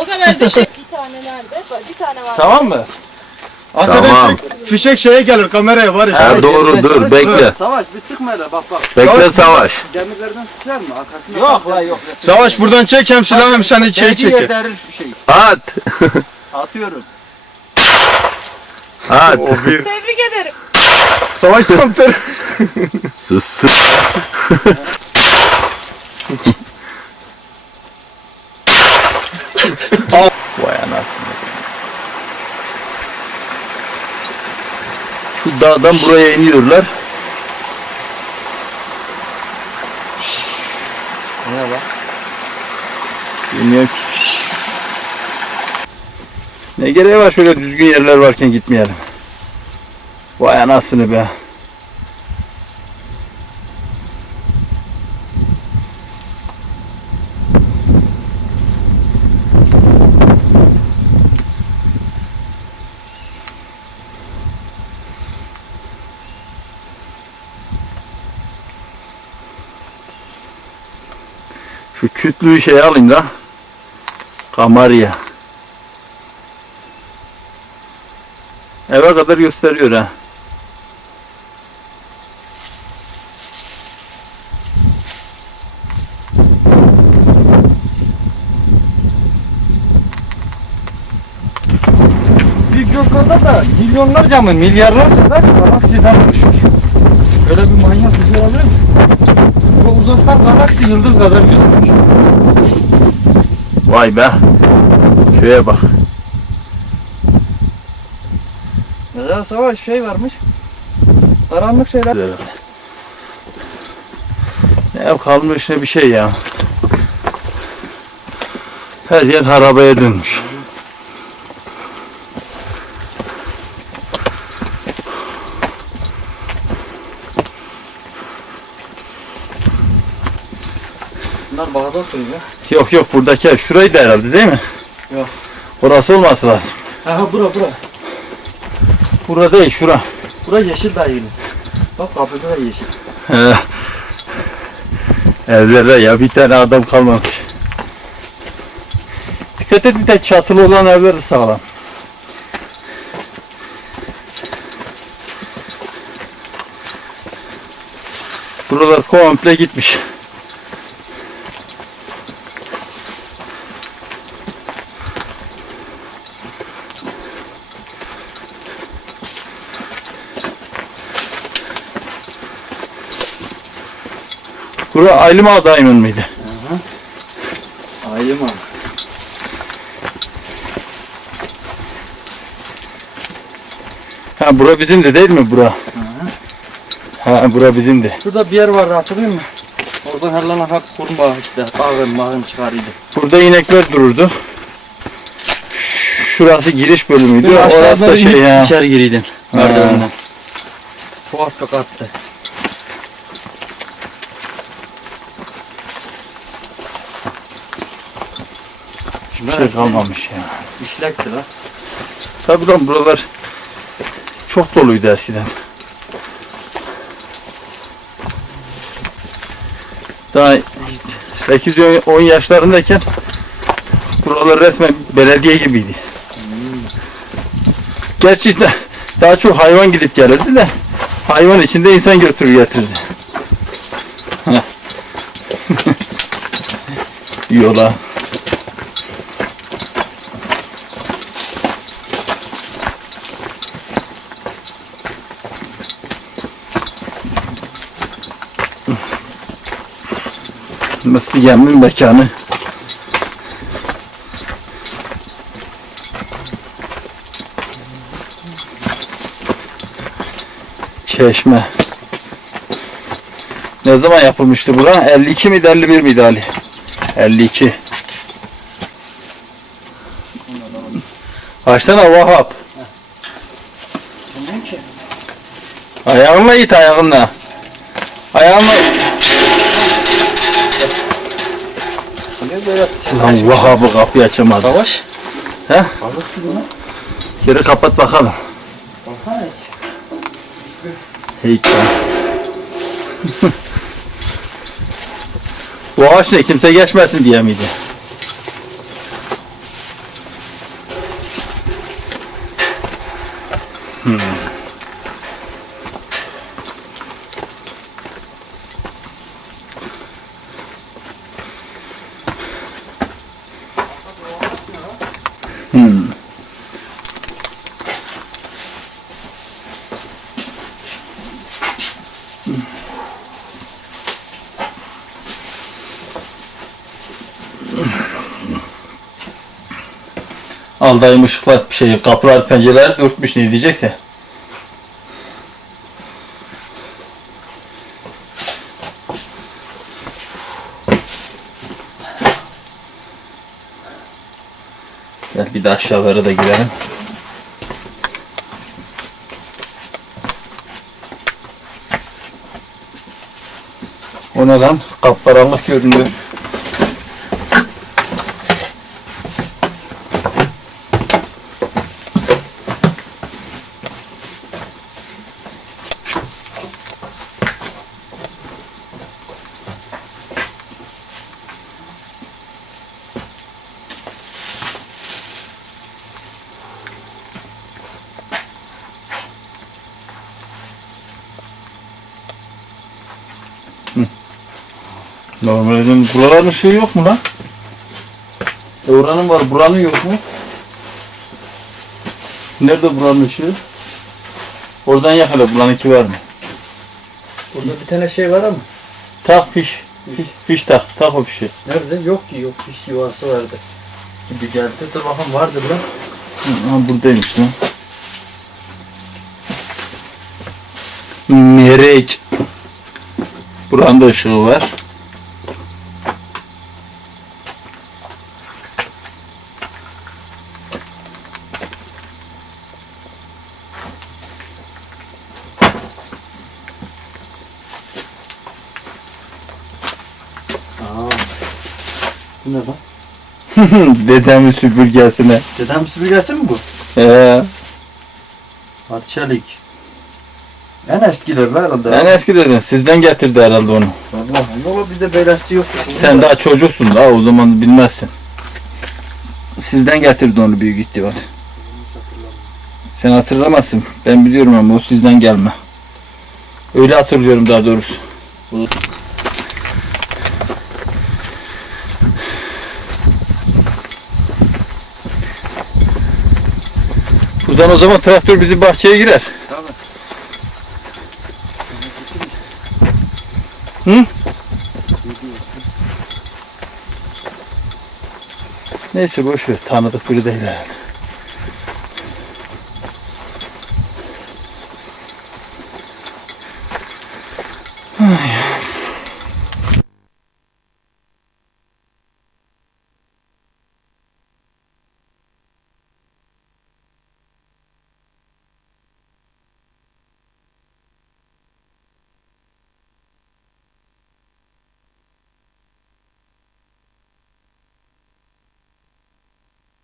O kadar bir şey. Bir tane nerede? Bir tane var. Tamam mı? Arkadan Tamam. fişek- şeye gelir kameraya var ya. Ha, doğru dur bekle. Savaş bir sıkma hele bak bak. Bekle savaş. Demirlerden sıçrar mı? Arkasında Yok lan yok. Savaş buradan çek hem silah hem seni şey Belki çeker. şey. At. atıyorum. At. O bir. Tebrik ederim. Savaş tam ter. Sus sus. Vay anasını. Şu dağdan buraya iniyorlar. Ne bak? Bilmiyorum ki. Ne gereği var şöyle düzgün yerler varken gitmeyelim. Vay anasını be. Şu kütlüğü şey alayım da. Kamarya. Eve kadar gösteriyor ha. Bir gökyüzünde da milyonlarca mı milyarlarca da galaksiden oluşuyor. Böyle bir manyak bir şey olabilir mi? Bu uzaktan galaksi yıldız kadar gözüküyor. Vay be. Köye bak. Mesela savaş şey varmış. Karanlık şeyler. Ne ev kalmış ne bir şey ya. Her yer harabeye dönmüş. Bunlar Bağdat söylüyor. Yok yok buradaki şurayı da herhalde değil mi? Yok. Orası olması lazım. Aha bura bura. Burada değil şura. Bura yeşil dayılı. Bak kapıda da yeşil. He. Evlere ya bir tane adam kalmamış. Dikkat et bir de çatılı olan evler sağlam. Buralar komple gitmiş. Bura Aylima Diamond mıydı? Ayı mı? Ha bura bizimdi değil mi bura? Ha bura bizimdi. Şurada bir yer vardı hatırlıyor musun? Oradan her lan hak kurma işte. Ağın mağın çıkarıydı. Burada inekler dururdu. Şurası giriş bölümüydü. Orası da şey ya. içeri giriydin. Merdivenden. Tuhaf bir kattı. Bir şey kalmamış ya. İşlekti lan. Tabii lan buralar çok doluydu eskiden. Daha 8-10 yaşlarındayken buralar resmen belediye gibiydi. Gerçi de daha çok hayvan gidip gelirdi de hayvan içinde insan götürür getirdi. Yola. Mısır yemin mekanı. Çeşme. Ne zaman yapılmıştı bura? 52 miydi 51 miydi Ali? 52. Açsana Vahap. Ayağınla it ayağınla. Ayağınla. geliyor böyle Lan Vahab'ı kapıyı açamadı. Savaş. He? Geri kapat bakalım. Baksana hiç. Hiç Bu ağaç ne? Kimse geçmesin diye miydi? Hmm. Aldayım ışıklar bir şey, kapılar, pencereler örtmüş ne diyecekse. Gel bir de aşağılara da gidelim. O ne lan? Kapkaranlık görünüyor. Normalde buraların ışığı yok mu lan? E oranın var, buranın yok mu? Nerede buranın ışığı? Oradan yakala, buranınki var mı? Burada bir tane şey var ama. Tak fiş. Fiş, fiş tak, tak o fişi. Nerede? Yok ki yok. Bir yuvası vardı. Gibi geldi. Dur bakalım vardır lan. Ha, buradaymış lan. Mereç. Buranın da ışığı var. Bu ne lan? Dedemin süpürgesine. Dedem süpürgesi mi bu? Ee, Parçalık. En eskiler lan herhalde. en eski dedin. Sizden getirdi herhalde onu. Allah Allah bizde belası yok. Sen daha çocuksun daha o zaman bilmezsin. Sizden getirdi onu büyük ihtimal. Sen hatırlamazsın. Ben biliyorum ama o sizden gelme. Öyle hatırlıyorum daha doğrusu. Buradan o zaman traktör bizim bahçeye girer. Hı? Neyse boş ver. Tanıdık biri değil herhalde.